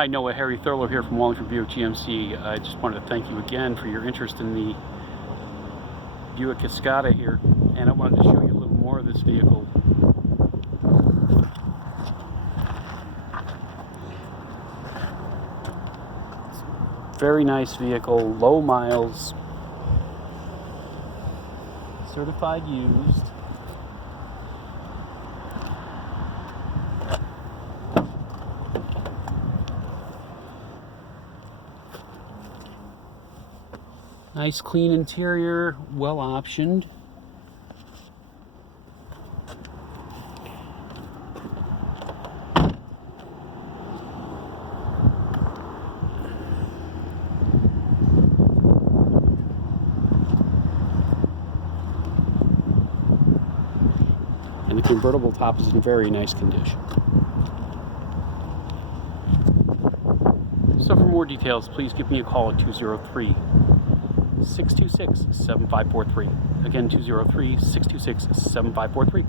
Hi Noah, Harry Thurlow here from Wallingford Buick GMC. I just wanted to thank you again for your interest in the Buick Cascada here, and I wanted to show you a little more of this vehicle. Very nice vehicle, low miles, certified used. Nice clean interior, well optioned. And the convertible top is in very nice condition. So for more details, please give me a call at 203-626-7543. Again, 203-626-7543.